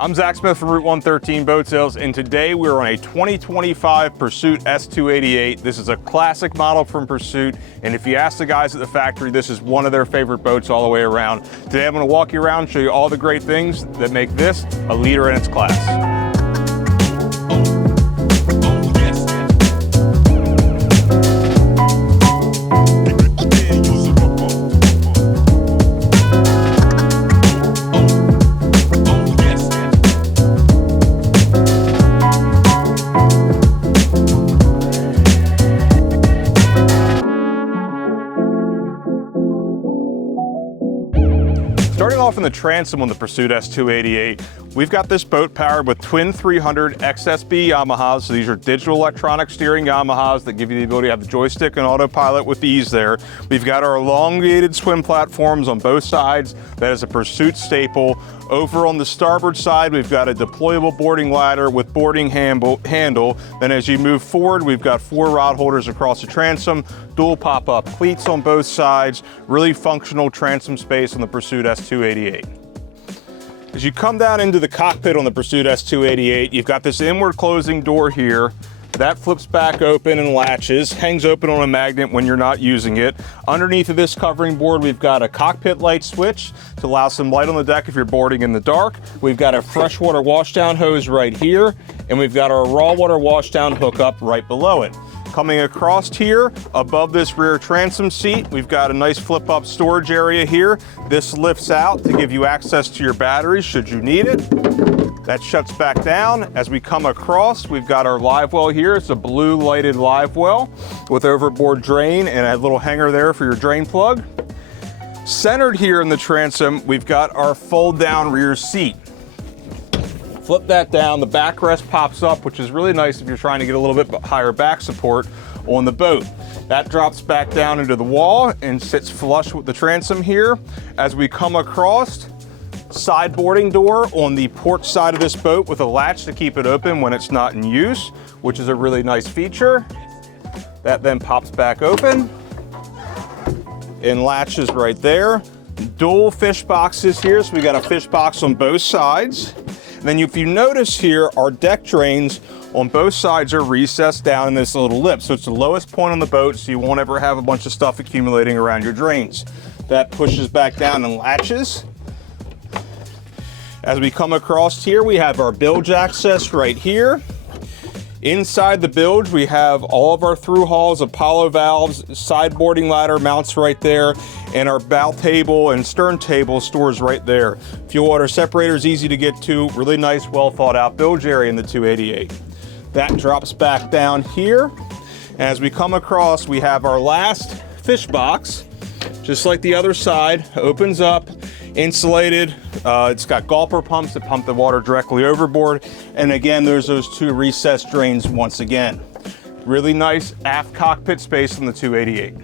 I'm Zach Smith from Route 113 Boat Sales, and today we're on a 2025 Pursuit S288. This is a classic model from Pursuit, and if you ask the guys at the factory, this is one of their favorite boats all the way around. Today I'm going to walk you around and show you all the great things that make this a leader in its class. Starting off in the transom on the Pursuit S288, we've got this boat powered with twin 300 XSB Yamahas. So these are digital electronic steering Yamahas that give you the ability to have the joystick and autopilot with ease there. We've got our elongated swim platforms on both sides. That is a Pursuit staple. Over on the starboard side, we've got a deployable boarding ladder with boarding handle. Then as you move forward, we've got 4 rod holders across the transom, dual pop-up cleats on both sides, really functional transom space on the Pursuit S288. As you come down into the cockpit on the Pursuit S288, you've got this inward closing door here. That flips back open and latches, hangs open on a magnet when you're not using it. Underneath of this covering board, we've got a cockpit light switch to allow some light on the deck if you're boarding in the dark. We've got a freshwater washdown hose right here, and we've got our raw water washdown hookup right below it. Coming across here, above this rear transom seat, we've got a nice flip-up storage area here. This lifts out to give you access to your batteries should you need it. That shuts back down. As we come across, we've got our live well here. It's a blue lighted live well with overboard drain and a little hanger there for your drain plug. Centered here in the transom, we've got our fold down rear seat. Flip that down, the backrest pops up, which is really nice if you're trying to get a little bit higher back support on the boat. That drops back down into the wall and sits flush with the transom here. As we come across, side boarding door on the port side of this boat with a latch to keep it open when it's not in use, which is a really nice feature. That then pops back open and latches right there. Dual fish boxes here, so we got a fish box on both sides. And then if you notice here, our deck drains on both sides are recessed down in this little lip. So it's the lowest point on the boat, so you won't ever have a bunch of stuff accumulating around your drains. That pushes back down and latches. As we come across here, we have our bilge access right here. Inside the bilge, we have all of our through hulls, Apollo valves, side boarding ladder mounts right there, and our bow table and stern table stores right there. Fuel water separator is easy to get to. Really nice, well thought out bilge area in the 288. That drops back down here. As we come across, we have our last fish box, just like the other side, opens up, insulated. It's got gulper pumps that pump the water directly overboard. And again, there's those 2 recessed drains once again. Really nice aft cockpit space on the 288.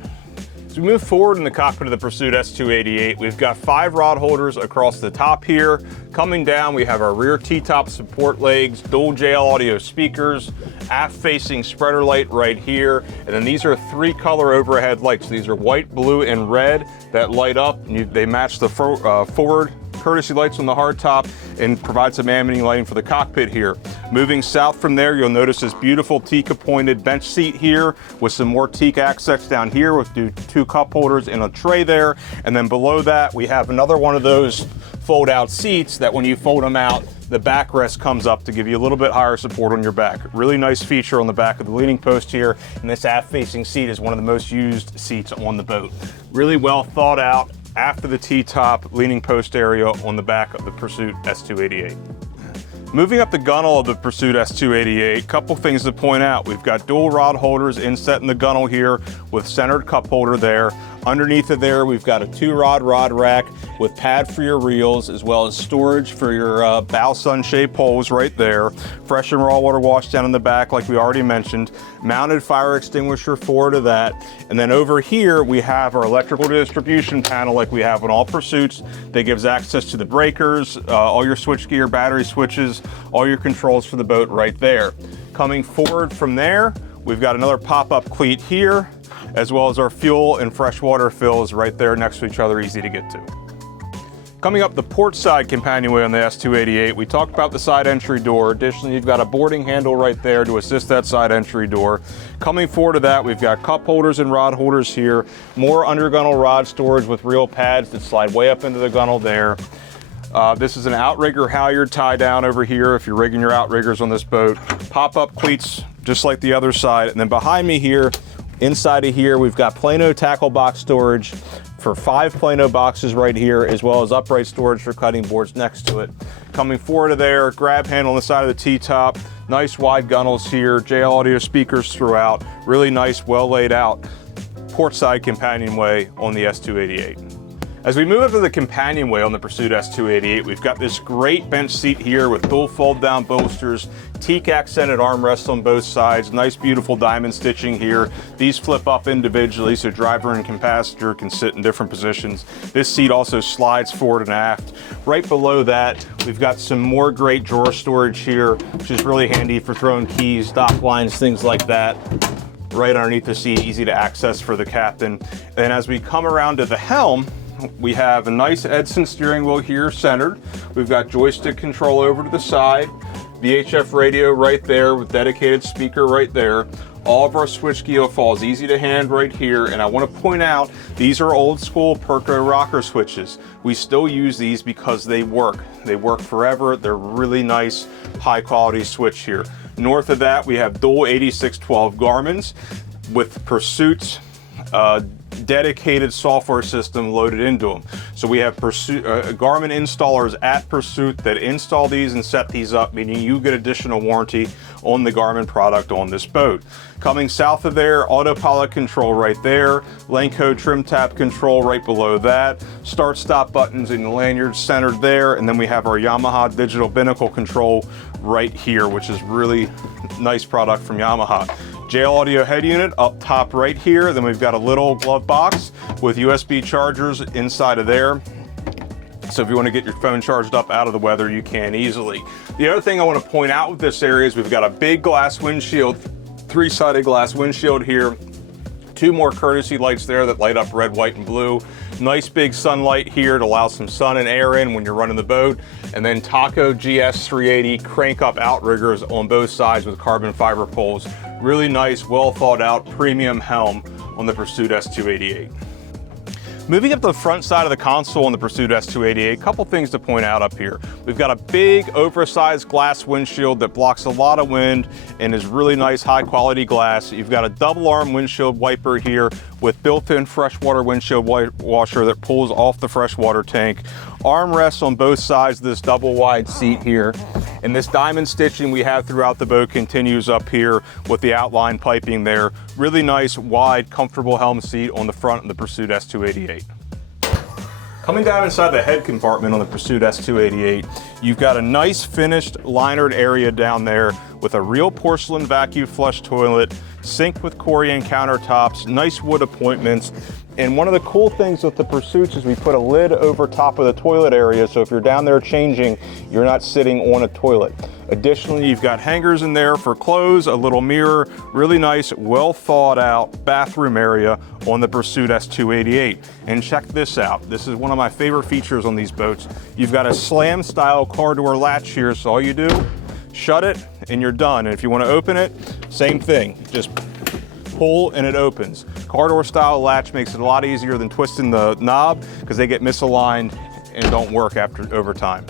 As we move forward in the cockpit of the Pursuit S288, we've got 5 rod holders across the top here. Coming down, we have our rear T-top support legs, dual JL audio speakers, aft-facing spreader light right here, and then these are 3 color overhead lights. These are white, blue, and red that light up. They match the forward courtesy lights on the hardtop and provide some ambient lighting for the cockpit here. Moving south from there, you'll notice this beautiful teak-appointed bench seat here with some more teak access down here with 2 cup holders and a tray there. And then below that, we have another one of those fold-out seats that when you fold them out, the backrest comes up to give you a little bit higher support on your back. Really nice feature on the back of the leaning post here, and this aft-facing seat is one of the most used seats on the boat. Really well thought out after the T-top leaning post area on the back of the Pursuit S288. Moving up the gunnel of the Pursuit S288, couple things to point out. We've got dual rod holders inset in the gunnel here with centered cup holder there. Underneath of there, we've got a 2-rod rod rack with pad for your reels, as well as storage for your bow sun-shaped poles right there. Fresh and raw water wash down in the back, like we already mentioned. Mounted fire extinguisher forward of that. And then over here, we have our electrical distribution panel like we have on all Pursuits that gives access to the breakers, all your switchgear, battery switches, all your controls for the boat right there. Coming forward from there, we've got another pop-up cleat here, as well as our fuel and freshwater fills right there next to each other, easy to get to. Coming up the port side companionway on the S288, we talked about the side entry door. Additionally, you've got a boarding handle right there to assist that side entry door. Coming forward to that, we've got cup holders and rod holders here. More under gunnel rod storage with real pads that slide way up into the gunnel there. This is an outrigger halyard tie down over here if you're rigging your outriggers on this boat. Pop-up cleats just like the other side. And then behind me here, inside of here, we've got Plano tackle box storage for 5 Plano boxes right here, as well as upright storage for cutting boards next to it. Coming forward to there, grab handle on the side of the T-top, nice wide gunnels here, JL audio speakers throughout, really nice, well laid out port side companionway on the S288. As we move up to the companionway on the Pursuit S288, we've got this great bench seat here with dual fold down bolsters, teak accented armrests on both sides, nice beautiful diamond stitching here. These flip up individually so driver and passenger can sit in different positions. This seat also slides forward and aft. Right below that, we've got some more great drawer storage here, which is really handy for throwing keys, dock lines, things like that. Right underneath the seat, easy to access for the captain. And as we come around to the helm, we have a nice Edson steering wheel here centered. We've got joystick control over to the side, VHF radio right there with dedicated speaker right there. All of our switch gear falls easy to hand right here, and I want to point out these are old school Perco rocker switches. We still use these because they work. They work forever. They're really nice, high quality switch here. North of that, we have dual 8612 Garmins with Pursuit's dedicated software system loaded into them. So we have Garmin installers at Pursuit that install these and set these up, meaning you get additional warranty on the Garmin product on this boat. Coming south of there, autopilot control right there, lane code trim tab control right below that, start stop buttons in the lanyard centered there, and then we have our Yamaha digital binnacle control right here, which is really nice product from Yamaha. JL audio head unit up top right here. Then we've got a little glove box with USB chargers inside of there. So if you want to get your phone charged up out of the weather, you can easily. The other thing I want to point out with this area is we've got a big glass windshield, 3-sided glass windshield here. 2 more courtesy lights there that light up red, white, and blue. Nice big sunlight here to allow some sun and air in when you're running the boat. And then Taco GS380 crank up outriggers on both sides with carbon fiber poles. Really nice, well thought out premium helm on the Pursuit S288. Moving up to the front side of the console on the Pursuit S288, a couple things to point out up here. We've got a big oversized glass windshield that blocks a lot of wind and is really nice high quality glass. You've got a double arm windshield wiper here with built-in freshwater windshield washer that pulls off the freshwater tank. Armrests on both sides of this double wide seat here. And this diamond stitching we have throughout the boat continues up here with the outline piping there. Really nice, wide, comfortable helm seat on the front of the Pursuit S288. Coming down inside the head compartment on the Pursuit S288, you've got a nice finished linered area down there with a real porcelain vacuum flush toilet, sink with Corian countertops, nice wood appointments. And one of the cool things with the Pursuits is we put a lid over top of the toilet area, so if you're down there changing, you're not sitting on a toilet. Additionally, you've got hangers in there for clothes, a little mirror, really nice, well thought out bathroom area on the Pursuit S288. And check this out. This is one of my favorite features on these boats. You've got a slam style car door latch here, so all you do, shut it and you're done. And if you want to open it, same thing, just pull and it opens. Car door style latch makes it a lot easier than twisting the knob because they get misaligned and don't work over time.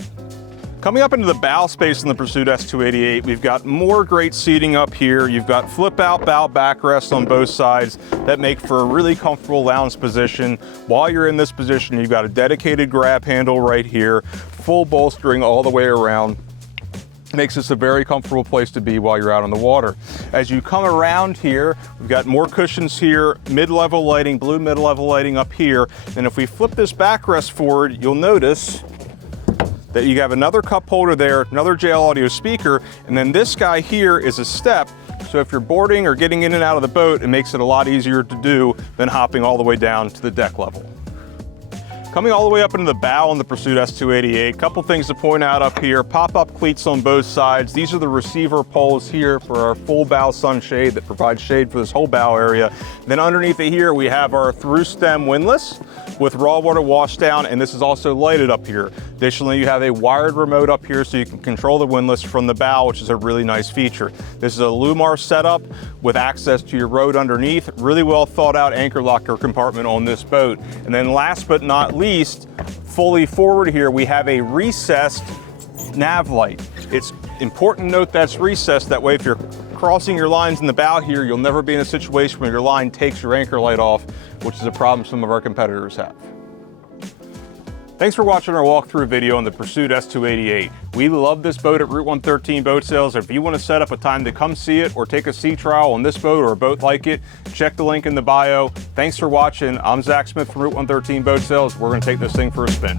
Coming up into the bow space in the Pursuit S288, we've got more great seating up here. You've got flip out bow backrests on both sides that make for a really comfortable lounge position. While you're in this position, you've got a dedicated grab handle right here, full bolstering all the way around. Makes this a very comfortable place to be while you're out on the water. As you come around here, we've got more cushions here, mid-level lighting, blue mid-level lighting up here. And if we flip this backrest forward, you'll notice that you have another cup holder there, another JL audio speaker, and then this guy here is a step. So if you're boarding or getting in and out of the boat, it makes it a lot easier to do than hopping all the way down to the deck level. Coming all the way up into the bow on the Pursuit S288, couple things to point out up here. Pop-up cleats on both sides. These are the receiver poles here for our full bow sunshade that provides shade for this whole bow area. Then underneath it here, we have our through stem windlass. with raw water wash down, and this is also lighted up here. Additionally, you have a wired remote up here so you can control the windlass from the bow, which is a really nice feature. This is a Lumar setup with access to your road underneath. Really well thought out anchor locker compartment on this boat. And then last but not least, fully forward here, we have a recessed nav light. It's important to note that's recessed. That way, if you're crossing your lines in the bow here, you'll never be in a situation where your line takes your anchor light off, which is a problem some of our competitors have. Thanks for watching our walkthrough video on the Pursuit S288. We love this boat at Route 113 Boat Sales. If you want to set up a time to come see it or take a sea trial on this boat or a boat like it, check the link in the bio. Thanks for watching. I'm Zach Smith from Route 113 Boat Sales. We're going to take this thing for a spin.